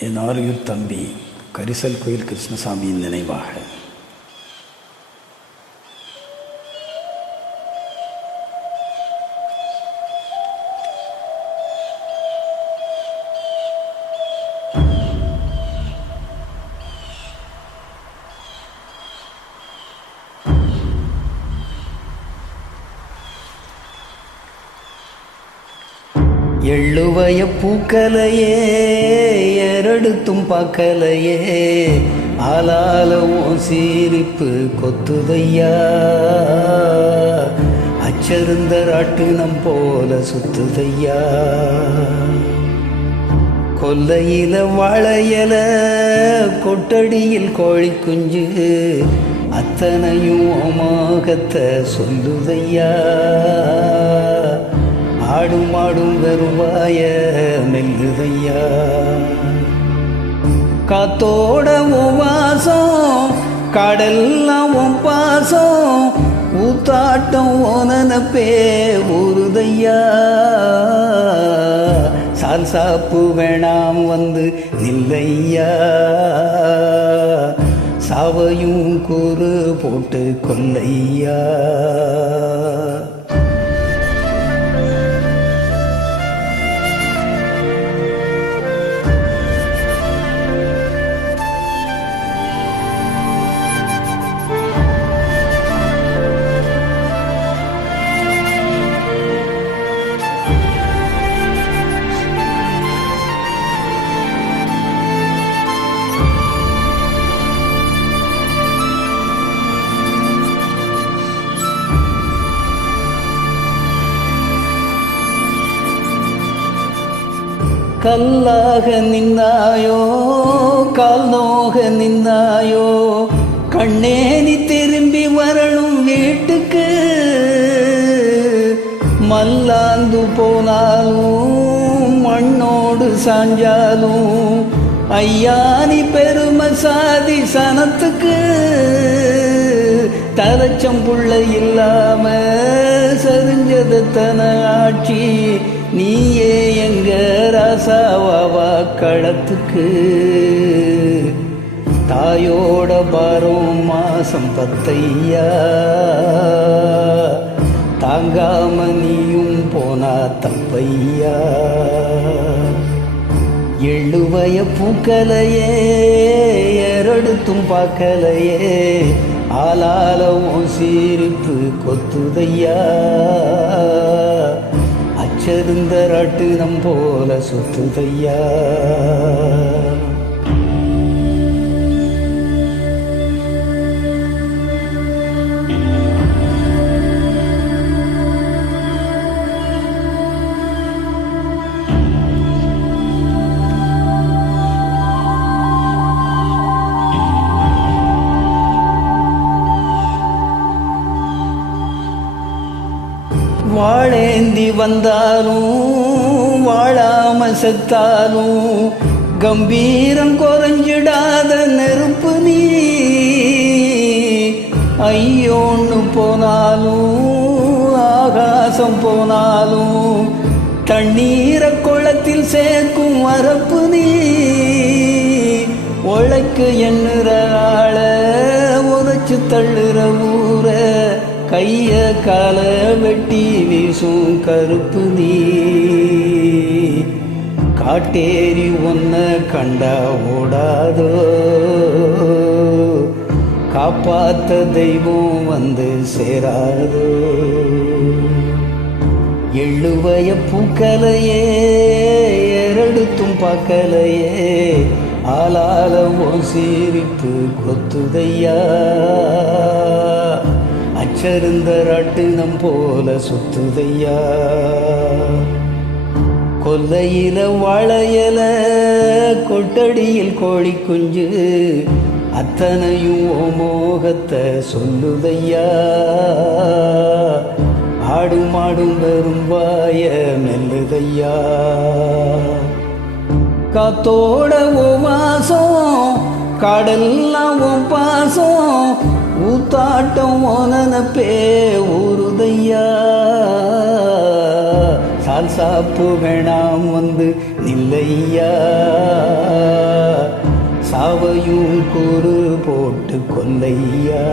என் ஆரியூர் தம்பி கரிசல் கோயில் கிருஷ்ணசாமியின் நினைவாக எள்ளுவய பூக்கலையே எரடுத்தும் பார்க்கலையே ஆளாலவும் சீரிப்பு கொத்துதையா அச்சருந்த ராட்டினம் போல சுத்துதையா கொல்லையில வாழையல கொட்டடியில் கோழி குஞ்சு அத்தனையும் ஓமாகத்தை சொல்லுதையா ஆடும் மாடும் வருவாய மெல்லுதையா காத்தோட வாசம் கடல்லாம் பாசம் ஊத்தாட்டம் ஓனப்பே ஊருதையா சால் சாப்பு வேணாம் வந்து நில்லையா சாவையும் கூறு போட்டு கொல்லையா கல்லாக நின்னாயோ கால் நோக நின்னாயோ கண்ணே நீ திரும்பி வரணும் வீட்டுக்கு மல்லாந்து போனாலும் மண்ணோடு சாஞ்சாலும் ஐயா நீ பெருமை சாதி சனத்துக்கு தரச்சம் புள்ள இல்லாம சரிஞ்சதத்தன ஆட்சி நீயே எங்க ராசாவா களத்துக்கு தாயோட பாரம் மாசம் பத்தையா தாங்காம நீயும் போனா தப்பையா எள்ளுவய பூக்கலையே எரடுத்தும் பார்க்கலையே ஆளாலவும் சீரிப்பு கொத்துதையா அச்சருந்த ராட்டினம் போல சுத்துதையா வாழேந்தி வந்தாலும் வாழாம செத்தாலும் கம்பீரம் குறைஞ்சிடாத நெருப்பு நீ ஐயோன்னு போனாலும் ஆகாசம் போனாலும் தண்ணீரை குளத்தில் சேர்க்கும் வரப்பு நீ உழைக்கு எண்ணுற ஆள உதைச்சு தள்ளுற ஊர கைய கால வெட்டி வீசும் கருப்பு நீ காட்டேரி ஒன்ன கண்டா ஓடாதோ காப்பாத்த தெய்வம் வந்து சேராதோ எள்ளுவய பூக்கலையே எரடுத்தும் பார்க்கலையே ஆளாலவும் சீரிப்பு கொத்துதையா அச்சருந்த ராட்டினம் போல சுத்துதையா கொல்லையில வாழையல கொட்டடியில் கோழி குஞ்சு அத்தனையும் ஓமோகத்தை சொல்லுதையா ஆடும் மாடும் வரும்பாய மெல்லுதையா காத்தோட வாசம் கடல்லாம் பாசம் ஊத்தாட்டம் ஓனப்பே ஊருதையா சால் சாப்பு வேணாம் வந்து நில்லையா, சாவையும் கூறு போட்டு கொல்லையா.